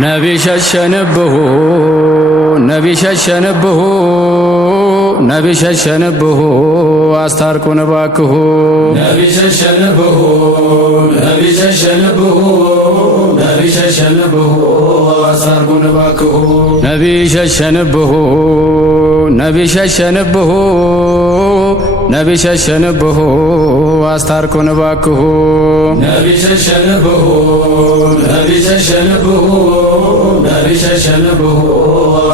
نبي ششنبه نبي ششنبه نبي ششنبه أستاركون باكه نبي ششنبه نبي ششنبه نبي ششنبه أستاركون باكه نبي ششنبه نبي ششنبه نبي ششنبه أستاركون باكه نبي ششنبه نبي ششنبه نبي ششنبه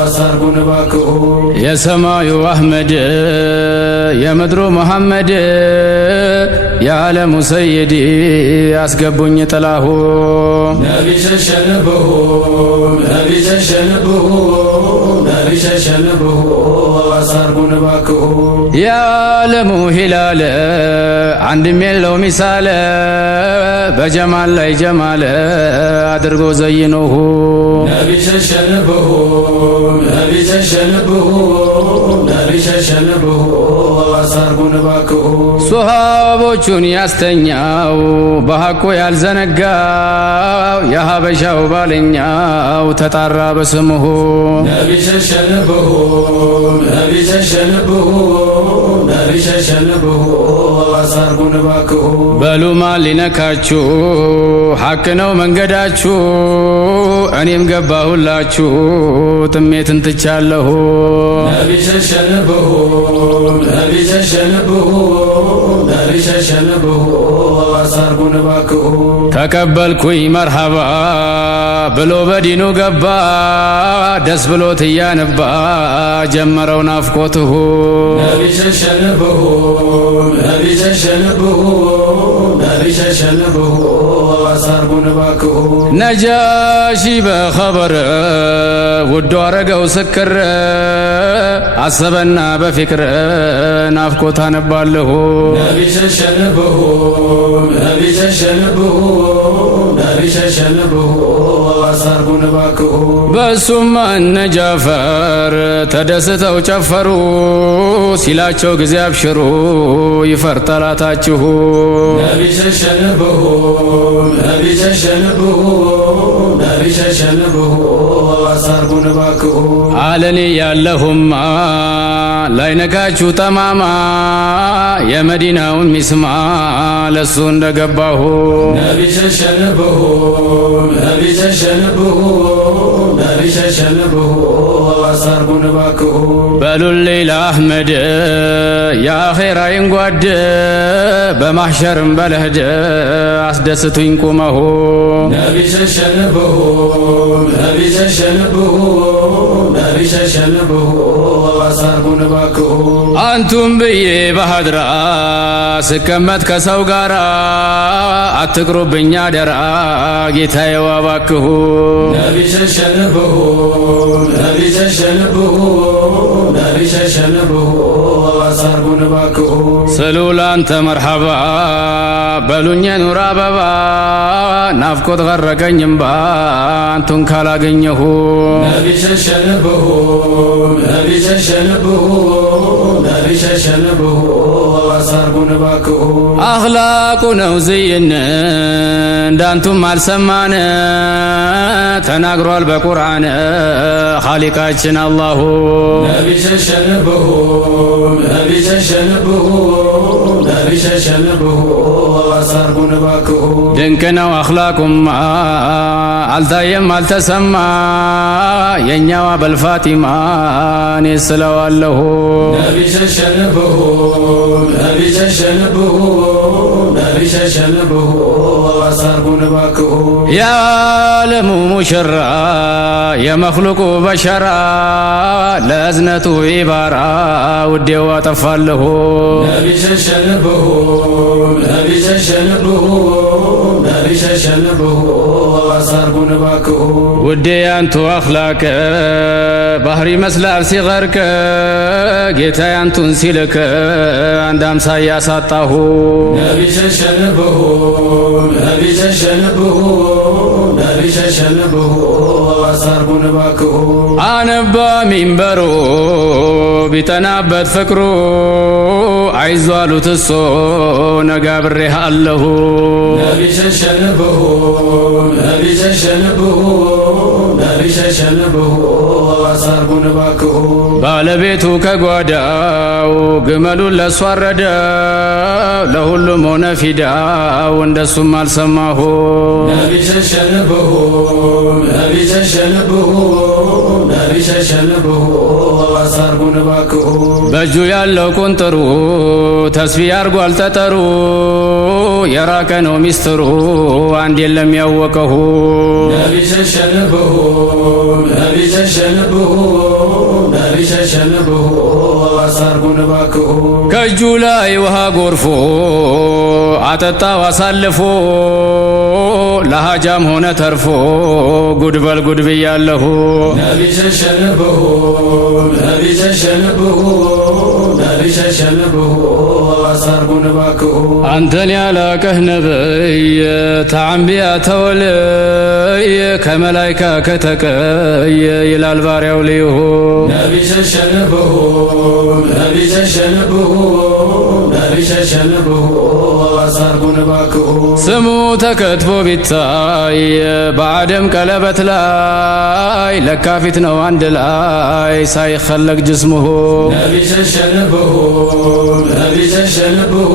أستاركون باكه يا سمايو أحمد يا مدرو محمد يا عالم سيدي أسقبني تلاه نبي ششنبه نبي ششنبه نبي ششنبه أستاركون باكه يا عالم هلال عند ميلو مثال بجمال لا جمال أدرغو زينوه نبي ششنبه نبي ششنبه نبي ششنبه أستاركون باكه ሶሃቦቹን ያስተኛው በሐቁ ያልዘነጋው የሀበሻው ባለኛው ተጣራ በስምሁ ነቢ ሸሸንብሁ ነቢ ሸሸንብሁ ነቢ ሸሸንብሁ አሳርጉን ባክሁ በሉማ ሊነካችሁ ሐቅ ነው መንገዳችሁ እኔም ገባሁላችሁ ጥሜትን ትቻለሁ ነቢ ሸሸንብሁ ነቢ ሸሸንብሁ ነቢ ሸሸንብሁ አሳርጉን ባክሁ ተቀበልኩኝ መርሐባ ብሎ በዲኑ ገባ ደስ ብሎት እያነባ ጀመረው ናፍቆትሁ ነቢ ሸሸንብሁ ነቢ ሸሸንብሁ ነቢ ሸሸንብሁ አሳርጉን ባክሁ ነጃሺ በኸበር ውዶ አረገው ስክር አሰበና በፍቅር ናፍቆት አነባለሁ ነቢ ሸሸንብሁ ነቢ ሸሸንብሁ ነቢ ሸሸንብሁ አሳርጉን ባክሁ በሱም እነ ጃፈር ተደስተው ጨፈሩ ሲላቸው ጊዜ አብሽሩ ይፈር ጠላታችሁ ነቢ ሸሸንብሁ ነቢ ሸሸንብሁ ነቢ ሸሸንብሁ አሳርጉን ባክሁ አለኔ ያለሁማ ላይነካችሁ ጠማማ የመዲናውን ሚስማ ለሱ እንደገባሁ ነቢ ሸሸንብሁ ነቢ ሸሸንብሁ ነቢ ሸሸንብሁ አሳርጉን ባክሁ በሉልኝ ለአሕመድ የአኼራዬን ጓድ በማሕሸርም በለህድ አስደስቱኝ ቁመሁ ነቢ ሸሸንብሁ ነቢ ሸሸንብሁ ነቢ ሸሸንብሁ አሳርጉን ባክሁ አንቱም ብዬ በሀድራ ስቀመጥ ከሰው ጋራ አትቅሩብኝ አደራ ጌታዬዋ ባክሁ ነቢ ሸሸንብሁ ነቢ ሸሸንብሁ ነቢ ሸሸንብሁ አሳርጉን ባክሁ ስሉ ላንተ መርሐባ በሉኝ ኑር አበባ ናፍቆት ገረቀኝ እምባ አንቱን ካላገኘሁ ነቢ ሸሸንብሁ ነቢ ሸሸንብሁ ነቢ ሸሸንብሁ አሳርጉን ባክሁ አኽላቁ ነው ዝይን እንዳንቱም አልሰማን ተናግሯል በቁርአን ኻሊቃችን አላሁ ነቢ ሸሸንብሁ ነቢ ሸሸንብሁ ነቢ ሸሸንብሁ አሳርጉን ባክሁ ድንቅ ነው አኽላቁማ አልታየም አልተሰማ የኛዋ በልፋቲማ እኔ ስለዋለሁ ነቢ ሸሸንብሁ ነቢ ሸሸንብሁ ነቢ ሸሸንብሁ አሳርጉን ባክሁ የዓለሙ ሙሽራ የመኽሉቁ በሸራ ለእዝነቱ ኢባራ ውዴዋ ጠፋለሁ ነቢ ሸሸንብሁ ነቢ ሸሸንብሁ ነቢ ሸሸንብሁ አሳርጉን ባክሁ ውዴ ያንቱ አኽላቅ ባህር ይመስላል ሲገርቅ ጌታ ያንቱን ሲልክ አንድ አምሳያ ሳጣሁ ነቢ ሸሸንብሁ ነቢ ሸሸንብሁ ነቢ ሸሸንብሁ አሳርጉን ባክሁ አነባ ሚንበሩ ቢጠናበት ፍቅሩ አይዞ አሉት እሶ ነጋ ብሬህ አለሁ ነቢ ሸሸንብሁ ነቢ ሸሸንብሁ ነቢ ሸሸንብሁ አሳርጉን እባክሁ ባለቤቱ ከጓዳው ግመሉን ለሷ አረደው ለሁሉም ሆነ ፊዳው እንደሱም አልሰማሁ ነቢ ሸሸንብሁ ነቢ ሸሸንብሁ ነቢ ሸሸንብሁ አሳርጉን እባክሁ በእጁ ያለው ቁንጥሩ ተስቢህ አርጓል ጠጠሩ የራቀ ነው ሚስጥሩ አንድ የለም ያወቀሁ ነቢ ሸሸንብሁ ነቢ ሸሸንብሁ ነቢ ሸሸንብሁ አሳርጉን እባክሁ ከእጁ ላይ ውሃ ጎርፎ አጠጣው አሳልፎ ለሃጃም ሆነ ተርፎ ጉድበል ጉድ ብያለሁ ነቢ ሸሸንብሁ ነቢ ሸሸንብሁ ነቢ ሸሸንብሁ አሳርጉን እባክሁ አንተን ያላቀህ ነብይ ተአንቢያ ተወልይ ከመላይካ ከተቀየ ይላል ባሪያው ልይሁ ነቢ ሸሸንብሁ ነቢ ሸሸንብሁ ነቢ ሸሸንብሁ አሳርጉን እባክሁ ስሙ ተከትቦ ቢታይ በአደም ቀለበት ላይ ለካፊት ነው አንድ ላይ ሳይኸለቅ ጅስሙሁ ነቢ ሸሸንብሁ ነቢ ሸሸንብሁ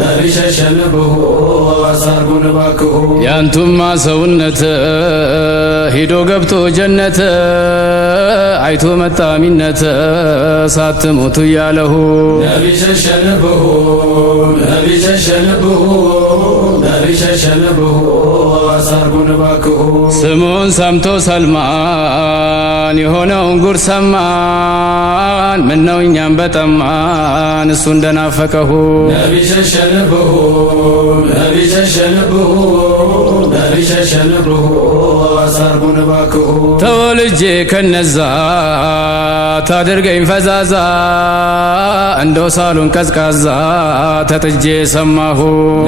ነቢ ሸሸንብሁ አሳርጉን እባክሁ ያንቱማ ሰውነት ሂዶ ገብቶ ጀነት አይቶ መጣሚነት ሳትሞቱ እያለሁ ነቢ ሸሸንብሁ ነቢ ሸሸንብሁ ነቢ ሸሸንብሁ አሳርጉን እባክሁ ስሙን ሰምቶ ሰልማን የሆነውን ጉድ ሰማን ምነው እኛም በጠማን እሱ እንደናፈቀሁ ነቢ ሸሸንብሁ ነቢ ሸሸንብሁ ነቢ ሸሸንብሁ አሳርጉን እባክሁ ተወልጄ ከነዛ ታድርገኝ ፈዛዛ እንደው ሳሉን ቀዝቃዛ ተጥጄ ሰማሁ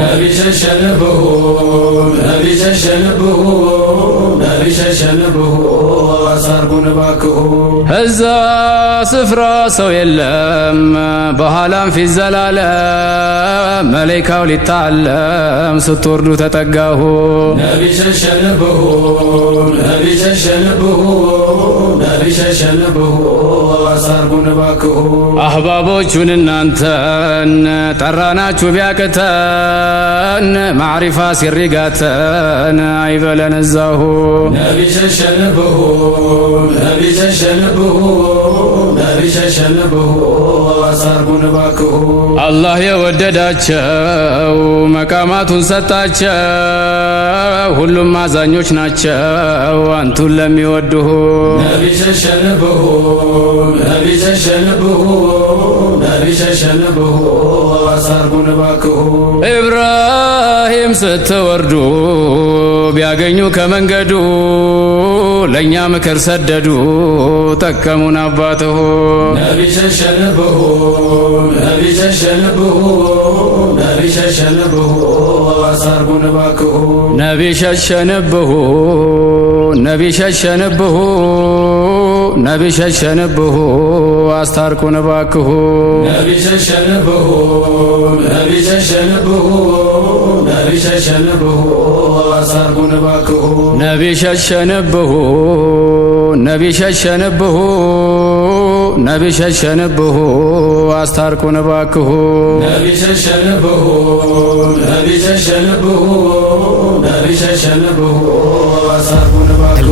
ነቢ ሸሸንብሁ ነቢ ሸሸንብሁ ነቢ ሸሸንብሁ አሳርጉን እባክሁ እዛ ስፍራ ሰው የለም በኋላም ፊት ዘላለም መለይካው ሊታለም ስትወርዱ ተጠጋሁ ነቢ ሸሸንብሁ ነቢ ሸሸንብሁ ነቢ ሸሸንብሁ አሳርጉን እባክሁ አህባቦቹን እናንተን ጠራናችሁ ቢያቅተን ማዕሪፋ ሲሪጋተን አይበለን እዛሁ ነቢ ሸሸንብሁ ነቢ ሸሸንብሁ ነቢ ሸሸንብሁ አሳርጉን እባክሁ አላህ የወደዳቸው መቃማቱን ሰጣቸው ሁሉም አዛኞች ናቸው አንቱን ለሚወድሁ ነቢ ሸሸንብሁ ነቢ ሸሸንብሁ ነቢ ሸሸንብሁ አሳርጉን እባክሁ ኢብራሂም ስትወርዱ ቢያገኙ ከመንገዱ ለእኛ ምክር ሰደዱ ጠቀሙን አባትሁ ነቢ ሸሸንብሁ ነቢ ሸሸንብሁ ነቢ ሸሸንብሁ አሳርጉን እባክሁ ነቢ ሸሸንብሁ ነቢ ሸሸንብሁ ነቢ ሸሸንብሁ አስታርቁን እባክሁ ነቢ ሸሸንብሁ ነቢ ሸሸንብሁ ነቢ ሸሸንብሁ አሳርጉን እባክሁ ነቢ ሸሸንብሁ ነቢ ሸሸንብሁ ነቢ ሸሸንብሁ አስታርቁን እባክሁ ነቢ ሸሸንብሁ ነቢ ሸሸንብሁ ነቢ ሸሸንብሁ አሳርጉን እባክሁ